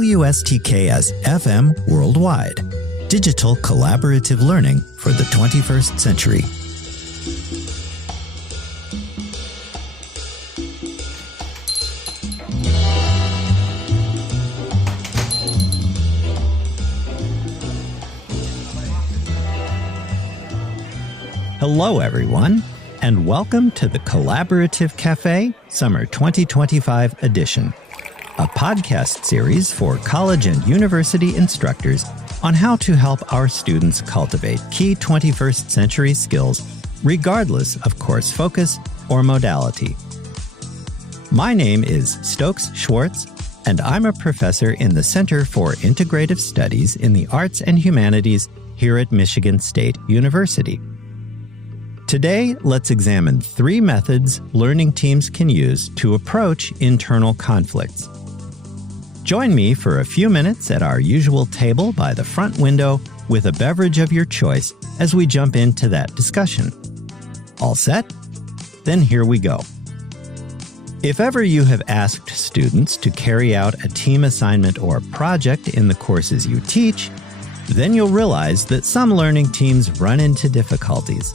WSTKS-FM Worldwide. Digital collaborative learning for the 21st century. Hello, everyone, and welcome to the Collaborative Café Summer 2025 edition, a podcast series for college and university instructors on how to help our students cultivate key 21st century skills, regardless of course focus or modality. My name is Stokes Schwartz, and I'm a professor in the Center for Integrative Studies in the Arts and Humanities here at Michigan State University. Today, let's examine 3 methods learning teams can use to approach internal conflicts. Join me for a few minutes at our usual table by the front window with a beverage of your choice as we jump into that discussion. All set? Then here we go. If ever you have asked students to carry out a team assignment or project in the courses you teach, then you'll realize that some learning teams run into difficulties.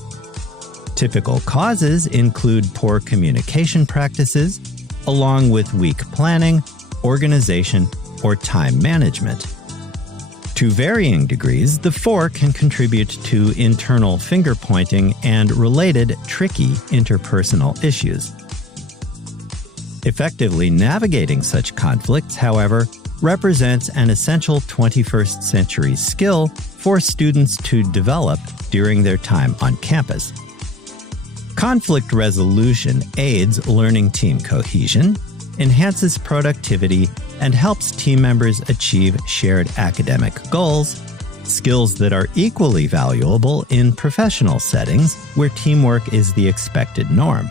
Typical causes include poor communication practices, along with weak planning, organization, or time management. To varying degrees, the 4 can contribute to internal finger-pointing and related tricky interpersonal issues. Effectively navigating such conflicts, however, represents an essential 21st century skill for students to develop during their time on campus. Conflict resolution aids learning team cohesion, enhances productivity, and helps team members achieve shared academic goals, skills that are equally valuable in professional settings where teamwork is the expected norm.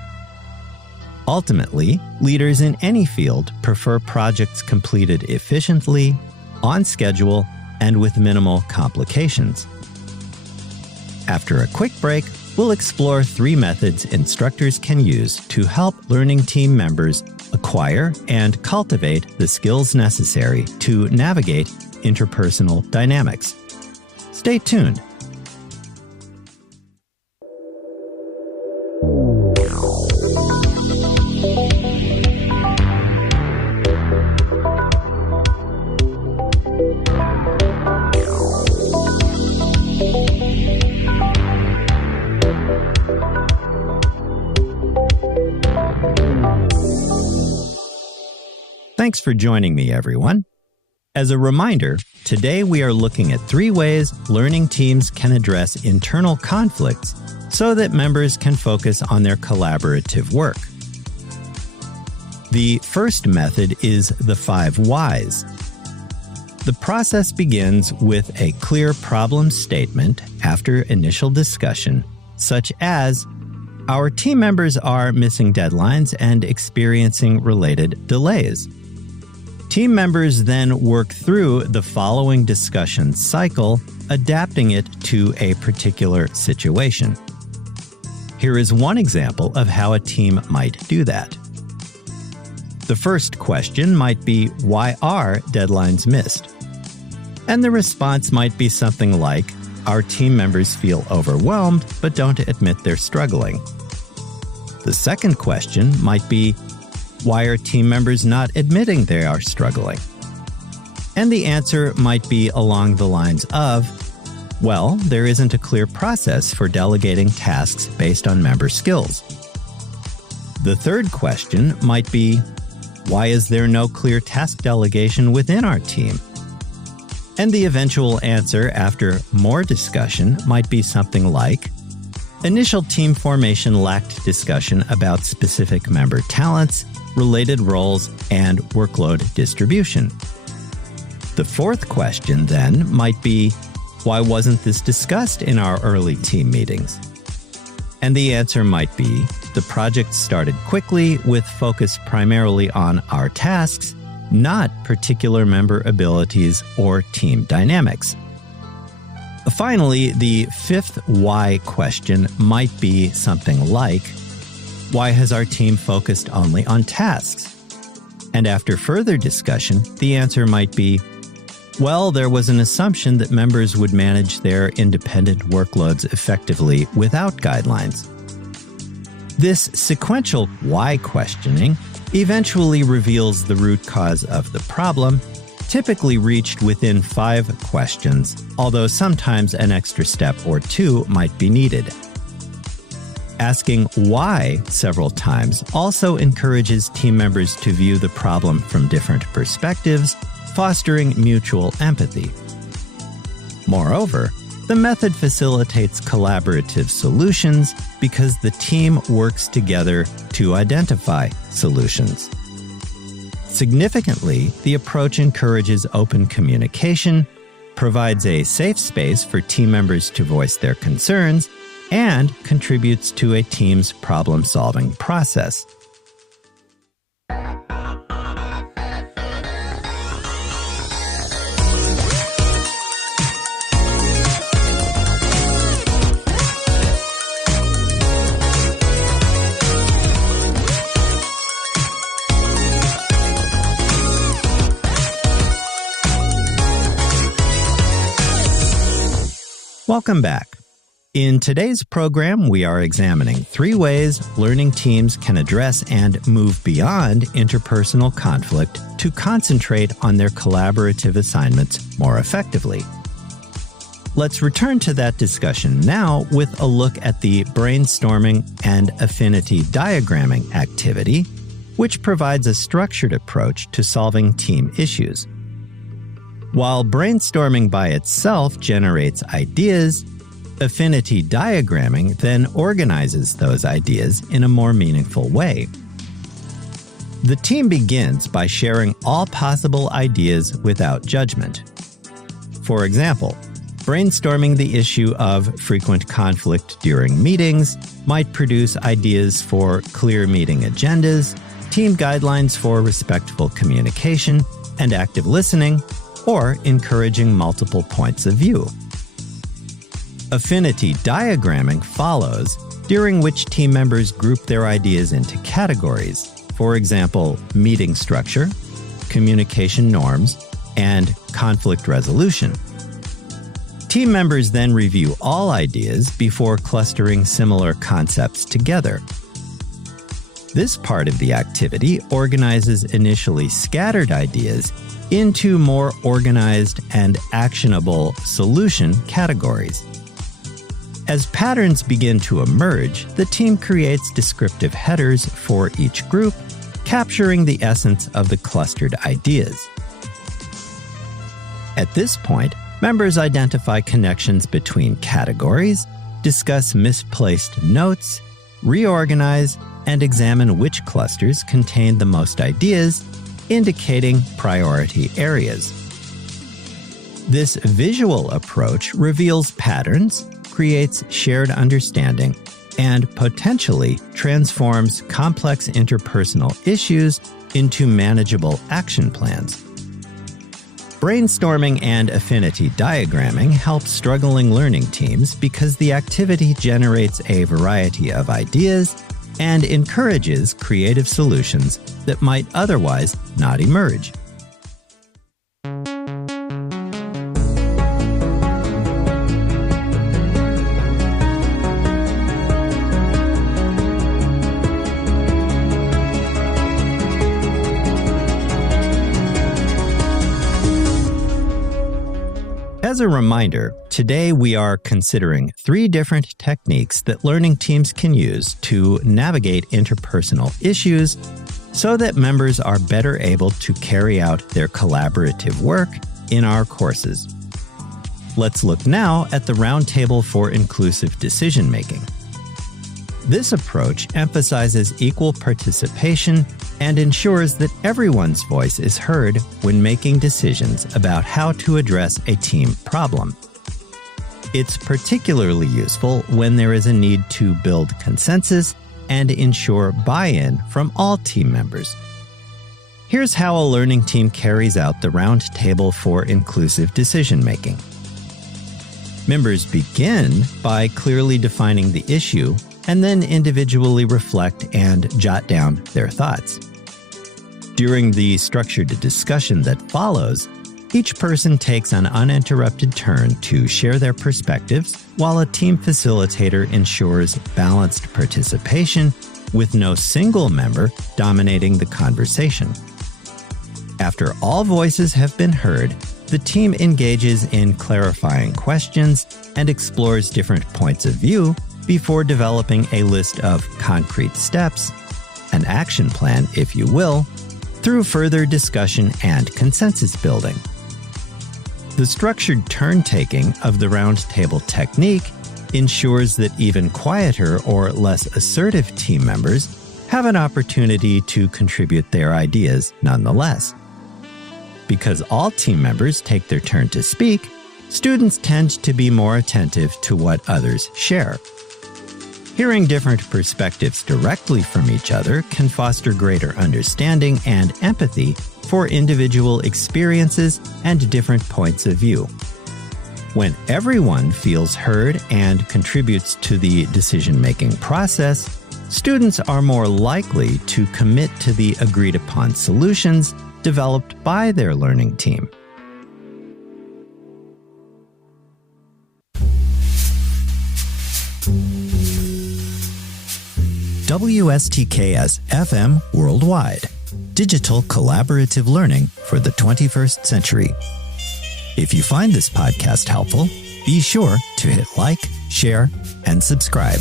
Ultimately, leaders in any field prefer projects completed efficiently, on schedule, and with minimal complications. After a quick break, we'll explore 3 methods instructors can use to help learning team members acquire and cultivate the skills necessary to navigate interpersonal dynamics. Stay tuned. Thanks for joining me, everyone. As a reminder, today we are looking at 3 ways learning teams can address internal conflicts so that members can focus on their collaborative work. The first method is the 5 whys. The process begins with a clear problem statement after initial discussion, such as, our team members are missing deadlines and experiencing related delays. Team members then work through the following discussion cycle, adapting it to a particular situation. Here is one example of how a team might do that. The first question might be, why are deadlines missed? And the response might be something like, our team members feel overwhelmed but don't admit they're struggling. The second question might be, why are team members not admitting they are struggling? And the answer might be along the lines of, well, there isn't a clear process for delegating tasks based on member skills. The third question might be, why is there no clear task delegation within our team? And the eventual answer after more discussion might be something like, initial team formation lacked discussion about specific member talents, related roles, and workload distribution. The fourth question, then, might be, why wasn't this discussed in our early team meetings? And the answer might be, the project started quickly with focus primarily on our tasks, not particular member abilities or team dynamics. Finally, the 5th why question might be something like, why has our team focused only on tasks? And after further discussion, the answer might be, well, there was an assumption that members would manage their independent workloads effectively without guidelines. This sequential why questioning eventually reveals the root cause of the problem, typically reached within 5 questions, although sometimes an extra step or 2 might be needed. Asking why several times also encourages team members to view the problem from different perspectives, fostering mutual empathy. Moreover, the method facilitates collaborative solutions because the team works together to identify solutions. Significantly, the approach encourages open communication, provides a safe space for team members to voice their concerns, and contributes to a team's problem-solving process. Welcome back. In today's program, we are examining 3 ways learning teams can address and move beyond interpersonal conflict to concentrate on their collaborative assignments more effectively. Let's return to that discussion now with a look at the Brainstorming and Affinity Diagramming activity, which provides a structured approach to solving team issues. While brainstorming by itself generates ideas, affinity diagramming then organizes those ideas in a more meaningful way. The team begins by sharing all possible ideas without judgment. For example, brainstorming the issue of frequent conflict during meetings might produce ideas for clear meeting agendas, team guidelines for respectful communication and active listening, or encouraging multiple points of view. Affinity diagramming follows, during which team members group their ideas into categories, for example, meeting structure, communication norms, and conflict resolution. Team members then review all ideas before clustering similar concepts together. This part of the activity organizes initially scattered ideas into more organized and actionable solution categories. As patterns begin to emerge, the team creates descriptive headers for each group, capturing the essence of the clustered ideas. At this point, members identify connections between categories, discuss misplaced notes, reorganize, and examine which clusters contain the most ideas, indicating priority areas. This visual approach reveals patterns, creates shared understanding, and potentially transforms complex interpersonal issues into manageable action plans. Brainstorming and affinity diagramming help struggling learning teams because the activity generates a variety of ideas and encourages creative solutions that might otherwise not emerge. As a reminder, today we are considering 3 different techniques that learning teams can use to navigate interpersonal issues so that members are better able to carry out their collaborative work in our courses. Let's look now at the Roundtable for Inclusive Decision-Making. This approach emphasizes equal participation and ensures that everyone's voice is heard when making decisions about how to address a team problem. It's particularly useful when there is a need to build consensus and ensure buy-in from all team members. Here's how a learning team carries out the Roundtable for Inclusive Decision-Making. Members begin by clearly defining the issue and then individually reflect and jot down their thoughts. During the structured discussion that follows, each person takes an uninterrupted turn to share their perspectives, while a team facilitator ensures balanced participation with no single member dominating the conversation. After all voices have been heard, the team engages in clarifying questions and explores different points of view before developing a list of concrete steps, an action plan, if you will, through further discussion and consensus building. The structured turn-taking of the roundtable technique ensures that even quieter or less assertive team members have an opportunity to contribute their ideas nonetheless. Because all team members take their turn to speak, students tend to be more attentive to what others share. Hearing different perspectives directly from each other can foster greater understanding and empathy for individual experiences and different points of view. When everyone feels heard and contributes to the decision-making process, students are more likely to commit to the agreed-upon solutions developed by their learning team. WSTKS-FM Worldwide. Digital collaborative learning for the 21st century. If you find this podcast helpful, be sure to hit like, share, and subscribe.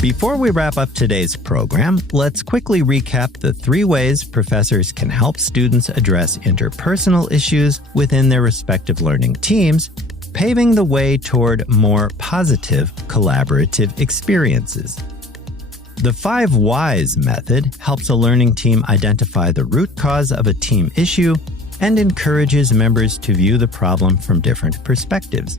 Before we wrap up today's program, let's quickly recap the 3 ways professors can help students address interpersonal issues within their respective learning teams, paving the way toward more positive collaborative experiences. The 5 whys method helps a learning team identify the root cause of a team issue and encourages members to view the problem from different perspectives.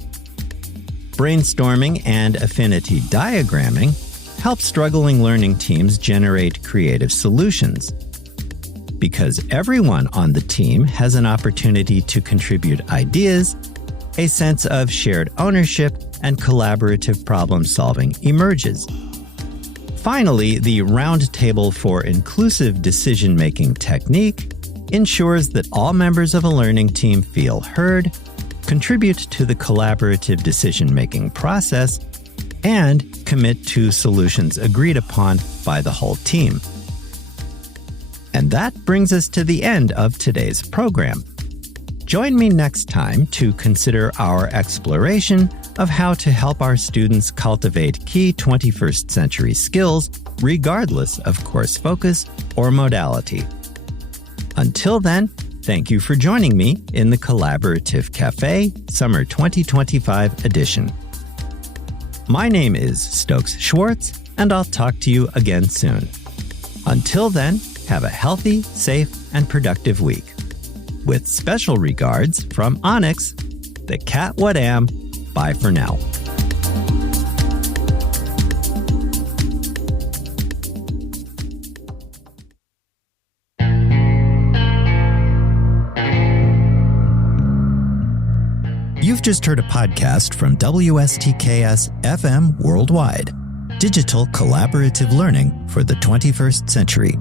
Brainstorming and affinity diagramming help struggling learning teams generate creative solutions. Because everyone on the team has an opportunity to contribute ideas, a sense of shared ownership and collaborative problem-solving emerges. Finally, the roundtable for inclusive decision-making technique ensures that all members of a learning team feel heard, contribute to the collaborative decision-making process, and commit to solutions agreed upon by the whole team. And that brings us to the end of today's program. Join me next time to consider our exploration of how to help our students cultivate key 21st century skills, regardless of course focus or modality. Until then, thank you for joining me in the Collaborative Café Summer 2025 edition. My name is Stokes Schwartz, and I'll talk to you again soon. Until then, have a healthy, safe, and productive week. With special regards from Onyx, the cat what am. Bye for now. You've just heard a podcast from WSTKS-FM Worldwide. Digital collaborative learning for the 21st century.